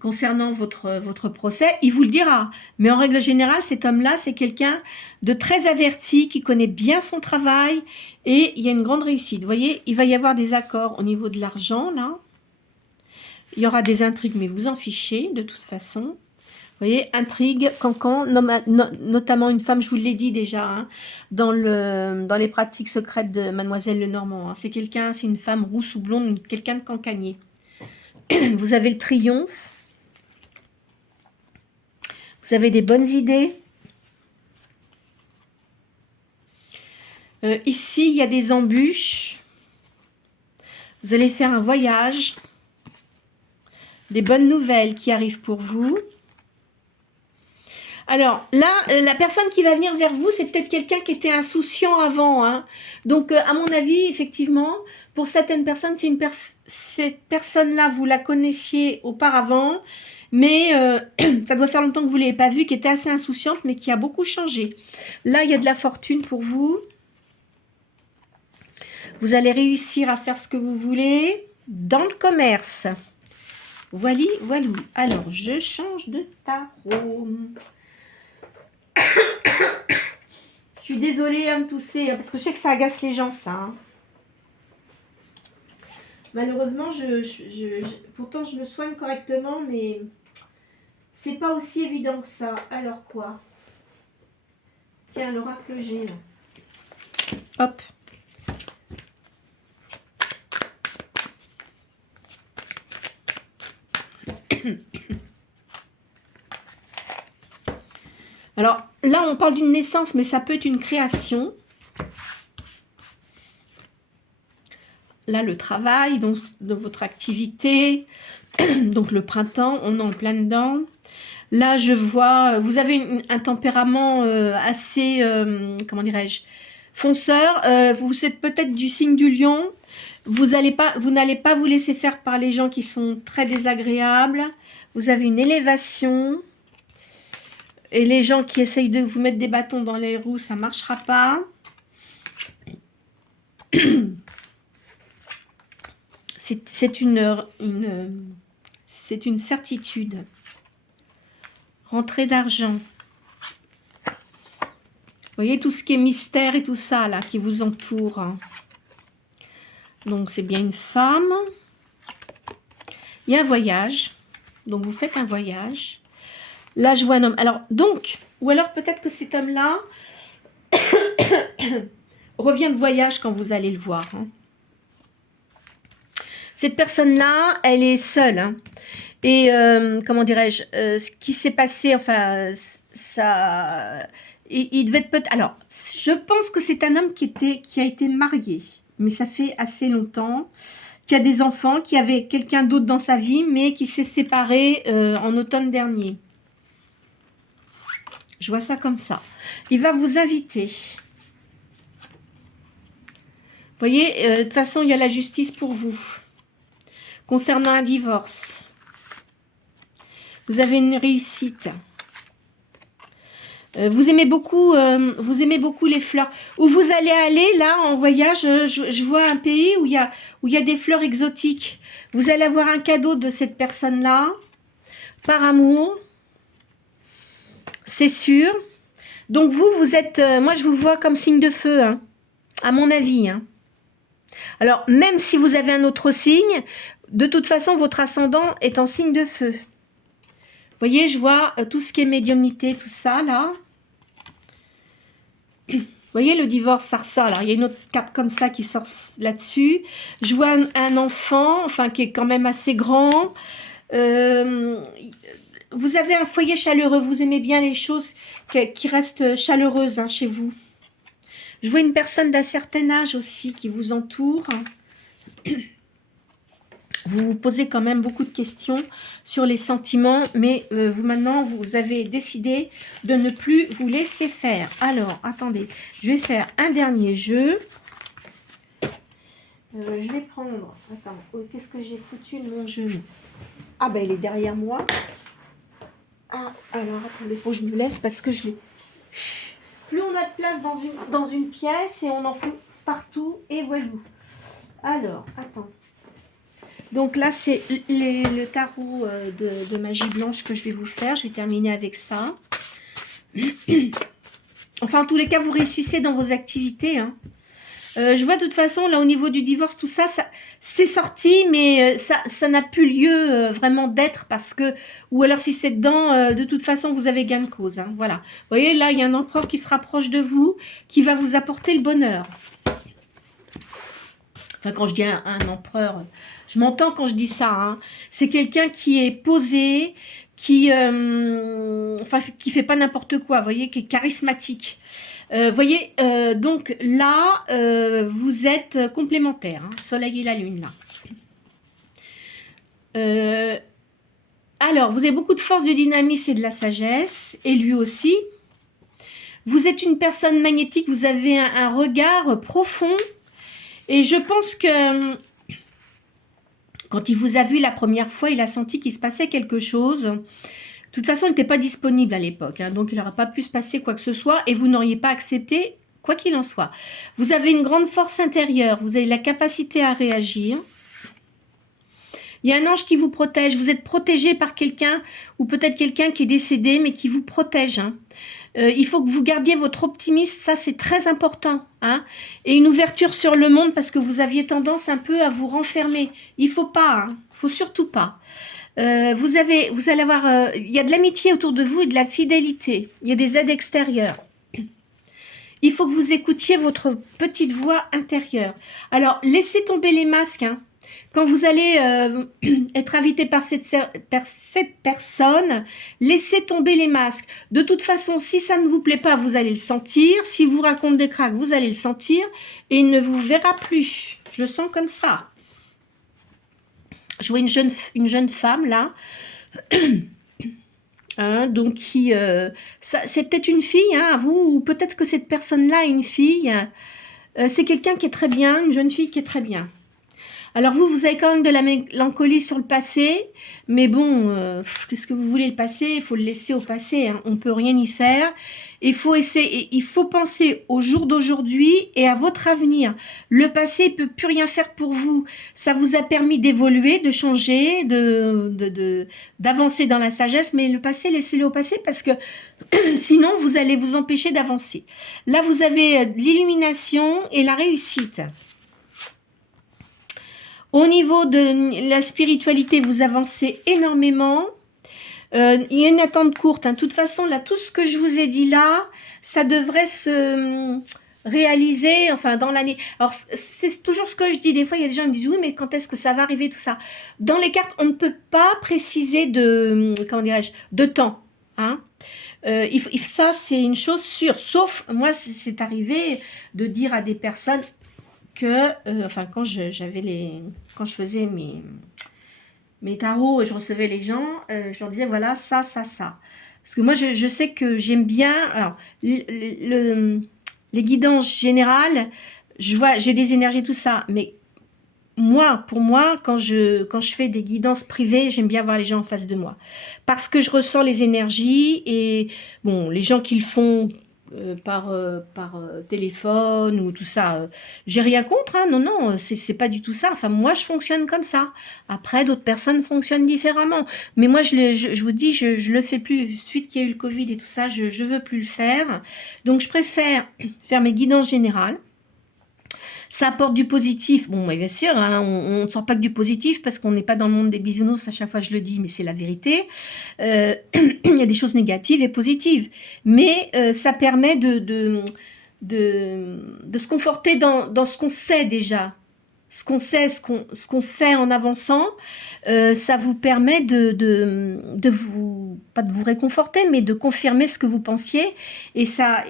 concernant votre procès, il vous le dira. Mais en règle générale, cet homme-là, c'est quelqu'un de très averti, qui connaît bien son travail, et il y a une grande réussite. Vous voyez, il va y avoir des accords au niveau de l'argent, là. Il y aura des intrigues, mais vous en fichez, de toute façon. Vous voyez, intrigue, cancan, notamment une femme, je vous l'ai dit déjà, hein, dans les pratiques secrètes de Mademoiselle Lenormand, hein. C'est une femme rousse ou blonde, quelqu'un de cancanier. Vous avez le triomphe. Vous avez des bonnes idées. Ici, il y a des embûches. Vous allez faire un voyage. Des bonnes nouvelles qui arrivent pour vous. Alors là, la personne qui va venir vers vous, c'est peut-être quelqu'un qui était insouciant avant, hein. Donc, à mon avis, effectivement, pour certaines personnes, cette personne-là, vous la connaissiez auparavant, mais ça doit faire longtemps que vous ne l'avez pas vue, qui était assez insouciante, mais qui a beaucoup changé. Là, il y a de la fortune pour vous. Vous allez réussir à faire ce que vous voulez dans le commerce. Voilà, voilà. Alors, je change de tarot. Je suis désolée de tousser, parce que je sais que ça agace les gens, ça, hein. Malheureusement, pourtant je me soigne correctement, mais c'est pas aussi évident que ça. Alors quoi? Tiens, l'oracle G, là. Hop. Alors, là, on parle d'une naissance, mais ça peut être une création. Là, le travail, donc de votre activité, donc le printemps, on est en plein dedans. Là, je vois, vous avez un tempérament assez, comment dirais-je, Fonceur, vous êtes peut-être du signe du lion. Vous n'allez pas vous laisser faire par les gens qui sont très désagréables. Vous avez une élévation. Et les gens qui essayent de vous mettre des bâtons dans les roues, ça ne marchera pas. C'est une certitude. Rentrée d'argent. Vous voyez tout ce qui est mystère et tout ça là qui vous entoure. Donc c'est bien une femme. Il y a un voyage. Donc vous faites un voyage. Là je vois un homme. Alors donc, ou alors peut-être que cet homme-là revient de voyage quand vous allez le voir. Hein. Cette personne-là, elle est seule. Hein. Et comment dirais-je, ce qui s'est passé, enfin, ça, il devait être peut-être. Alors, je pense que c'est un homme qui a été marié, mais ça fait assez longtemps, qui a des enfants, qui avait quelqu'un d'autre dans sa vie, mais qui s'est séparé en automne dernier. Je vois ça comme ça. Il va vous inviter. Vous voyez, de toute façon, il y a la justice pour vous. Concernant un divorce. Vous avez une réussite. Vous aimez beaucoup les fleurs. Où vous allez aller, là, en voyage, je vois un pays où il y a des fleurs exotiques. Vous allez avoir un cadeau de cette personne-là, par amour. C'est sûr. Donc vous êtes, moi je vous vois comme signe de feu, hein, à mon avis. Hein. Alors, même si vous avez un autre signe, de toute façon, votre ascendant est en signe de feu. Vous voyez, je vois tout ce qui est médiumnité, tout ça, là. Vous voyez, le divorce, ça ressort. Alors, il y a une autre carte comme ça qui sort là-dessus. Je vois un enfant, enfin, qui est quand même assez grand. Vous avez un foyer chaleureux. Vous aimez bien les choses qui restent chaleureuses hein, chez vous. Je vois une personne d'un certain âge aussi qui vous entoure. Vous vous posez quand même beaucoup de questions sur les sentiments, mais vous maintenant, vous avez décidé de ne plus vous laisser faire. Alors, attendez, je vais faire un dernier jeu. Je vais prendre... Attends, qu'est-ce que j'ai foutu de mon jeu? Ah ben, il est derrière moi. Ah, alors, attendez, il faut que je me lève parce que je l'ai... Plus on a de place dans une pièce et on en fout partout, et voilà. Alors, attends. Donc là, c'est le tarot de magie blanche que je vais vous faire. Je vais terminer avec ça. Enfin, en tous les cas, vous réussissez dans vos activités. Hein. Je vois de toute façon, là, au niveau du divorce, tout ça, c'est sorti, mais ça n'a plus lieu vraiment d'être parce que... Ou alors, si c'est dedans, de toute façon, vous avez gain de cause. Hein, voilà. Vous voyez, là, il y a un empereur qui se rapproche de vous, qui va vous apporter le bonheur. Enfin, quand je dis un empereur, je m'entends quand je dis ça. Hein. C'est quelqu'un qui est posé, qui fait pas n'importe quoi, vous voyez, qui est charismatique. Voyez, donc là, vous êtes complémentaires, hein, Soleil et la Lune, là. Alors, vous avez beaucoup de force, de dynamisme et de la sagesse, et lui aussi. Vous êtes une personne magnétique, vous avez un regard profond, et je pense que quand il vous a vu la première fois, il a senti qu'il se passait quelque chose. De toute façon, il n'était pas disponible à l'époque, hein, donc il n'aura pas pu se passer quoi que ce soit et vous n'auriez pas accepté quoi qu'il en soit. Vous avez une grande force intérieure, vous avez la capacité à réagir. Il y a un ange qui vous protège, vous êtes protégé par quelqu'un ou peut-être quelqu'un qui est décédé mais qui vous protège. Hein. Il faut que vous gardiez votre optimisme, ça c'est très important. Hein, et une ouverture sur le monde parce que vous aviez tendance un peu à vous renfermer. Il ne faut pas, hein, faut surtout pas. Vous allez avoir, il y a de l'amitié autour de vous et de la fidélité. Il y a des aides extérieures. Il faut que vous écoutiez votre petite voix intérieure. Alors, laissez tomber les masques. Hein. Quand vous allez être invité par cette personne, laissez tomber les masques. De toute façon, si ça ne vous plaît pas, vous allez le sentir. Si vous raconte des cracks, vous allez le sentir. Et il ne vous verra plus. Je le sens comme ça. Je vois une jeune femme, là. hein, donc c'est peut-être une fille, hein, à vous, ou peut-être que cette personne-là est une fille. C'est quelqu'un qui est très bien, une jeune fille qui est très bien. Alors vous avez quand même de la mélancolie sur le passé, mais bon, qu'est-ce que vous voulez, le passé, il faut le laisser au passé, hein, on ne peut rien y faire. Il faut penser au jour d'aujourd'hui et à votre avenir. Le passé ne peut plus rien faire pour vous. Ça vous a permis d'évoluer, de changer, d'avancer dans la sagesse, mais le passé, laissez-le au passé parce que sinon vous allez vous empêcher d'avancer. Là, vous avez l'illumination et la réussite. Au niveau de la spiritualité, vous avancez énormément. Il y a une attente courte. Hein. De toute façon, là, tout ce que je vous ai dit là, ça devrait se réaliser, enfin, dans l'année. Alors, c'est toujours ce que je dis. Des fois, il y a des gens qui me disent, oui, mais quand est-ce que ça va arriver, tout ça. Dans les cartes, on ne peut pas préciser comment dirais-je, de temps. Hein. Ça, c'est une chose sûre. Sauf, moi, c'est arrivé de dire à des personnes, enfin quand je faisais mes tarots et je recevais les gens, je leur disais voilà ça, parce que moi je sais que j'aime bien, alors les guidances générales, je vois, j'ai des énergies tout ça, mais pour moi, quand je fais des guidances privées, j'aime bien voir les gens en face de moi, parce que je ressens les énergies, et bon, les gens qui le font par téléphone ou tout ça, j'ai rien contre, hein, non, c'est pas du tout ça. Enfin, moi, je fonctionne comme ça. Après, d'autres personnes fonctionnent différemment. Mais moi, je vous dis, je le fais plus. Suite qu'il y a eu le Covid et tout ça, je veux plus le faire. Donc, je préfère faire mes guidances générales. Ça apporte du positif. Bon, bien sûr, hein, on ne sort pas que du positif parce qu'on n'est pas dans le monde des bisounours. À chaque fois, je le dis, mais c'est la vérité. Il y a des choses négatives et positives. Mais ça permet de se conforter dans ce qu'on sait déjà. Ce qu'on sait, ce qu'on fait en avançant, ça vous permet pas de vous réconforter, mais de confirmer ce que vous pensiez. Et ça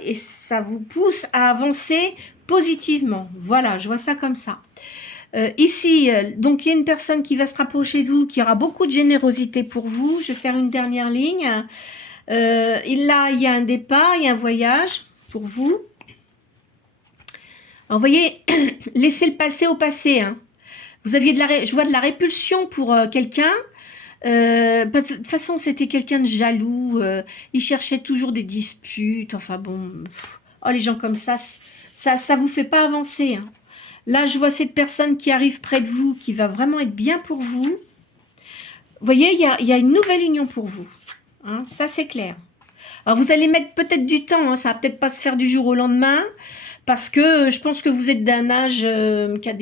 vous pousse à avancer positivement. Voilà, je vois ça comme ça. Ici, donc il y a une personne qui va se rapprocher de vous, qui aura beaucoup de générosité pour vous. Je vais faire une dernière ligne. Et là, il y a un départ, il y a un voyage pour vous. Alors, vous voyez, laissez le passé au passé. Hein. Vous aviez je vois de la répulsion pour quelqu'un. De toute façon, c'était quelqu'un de jaloux. Il cherchait toujours des disputes. Enfin bon, oh, les gens comme ça vous fait pas avancer. Hein. Là, je vois cette personne qui arrive près de vous, qui va vraiment être bien pour vous. Vous voyez, il y a une nouvelle union pour vous. Hein, ça, c'est clair. Alors, vous allez mettre peut-être du temps. Hein, ça va peut-être pas se faire du jour au lendemain. Parce que je pense que vous êtes d'un âge qui a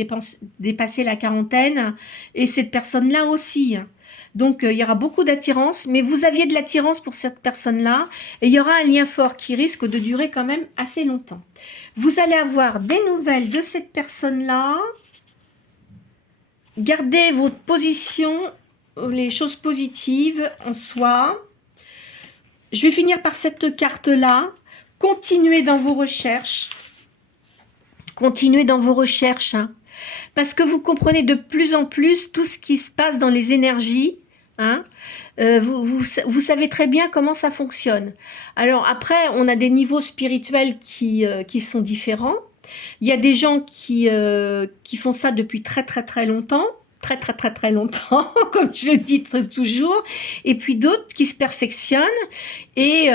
dépassé la quarantaine. Et cette personne-là aussi. Hein. Donc, il y aura beaucoup d'attirance. Mais vous aviez de l'attirance pour cette personne-là. Et il y aura un lien fort qui risque de durer quand même assez longtemps. Vous allez avoir des nouvelles de cette personne-là. Gardez votre position, les choses positives en soi. Je vais finir par cette carte-là. Continuez dans vos recherches. Continuez dans vos recherches. Hein, parce que vous comprenez de plus en plus tout ce qui se passe dans les énergies. Hein, vous savez très bien comment ça fonctionne. Alors après, on a des niveaux spirituels qui sont différents. Il y a des gens qui font ça depuis très très très longtemps. Très longtemps, comme je le dis toujours. Et puis d'autres qui se perfectionnent et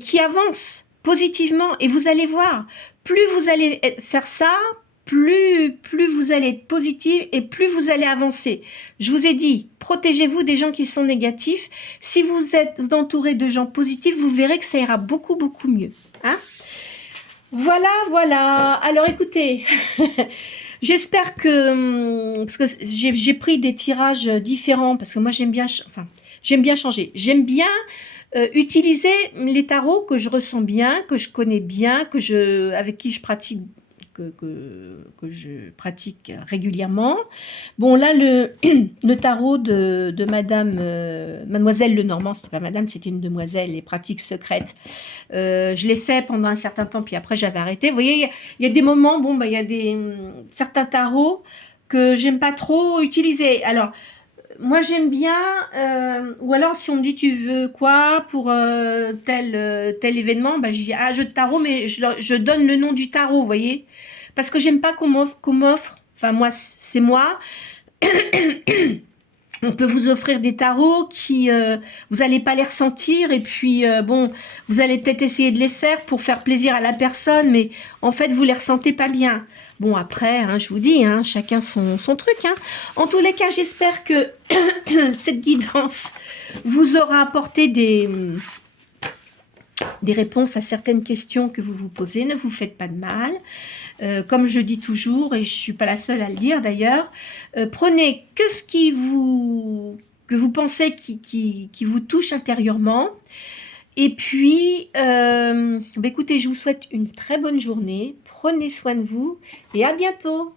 qui avancent positivement. Et vous allez voir, plus vous allez faire ça, plus vous allez être positif et plus vous allez avancer. Je vous ai dit, protégez-vous des gens qui sont négatifs. Si vous êtes entouré de gens positifs, vous verrez que ça ira beaucoup, beaucoup mieux. Hein, voilà. Alors, écoutez, j'espère que... Parce que j'ai pris des tirages différents, parce que moi, j'aime bien changer. J'aime bien utiliser les tarots que je ressens bien, que je connais bien, avec qui je pratique, que je pratique régulièrement. Bon, là, le tarot de Madame, Mademoiselle Lenormand, c'était pas Madame, c'était une demoiselle, les pratiques secrètes. Je l'ai fait pendant un certain temps, puis après j'avais arrêté. Vous voyez, il y a des moments, il y a certains tarots que j'aime pas trop utiliser. Alors, moi j'aime bien, ou alors si on me dit tu veux quoi pour tel événement, bah, je dis ah jeu de tarot, mais je donne le nom du tarot, vous voyez, parce que j'aime pas qu'on m'offre, enfin moi c'est moi, on peut vous offrir des tarots qui, vous n'allez pas les ressentir, et puis bon, vous allez peut-être essayer de les faire pour faire plaisir à la personne, mais en fait vous les ressentez pas bien. Bon après, hein, je vous dis, hein, chacun son truc. Hein. En tous les cas, j'espère que cette guidance vous aura apporté des réponses à certaines questions que vous vous posez. Ne vous faites pas de mal. Comme je dis toujours, et je ne suis pas la seule à le dire d'ailleurs, prenez que ce que vous pensez qui vous touche intérieurement. Et puis, écoutez, je vous souhaite une très bonne journée. Prenez soin de vous et à bientôt.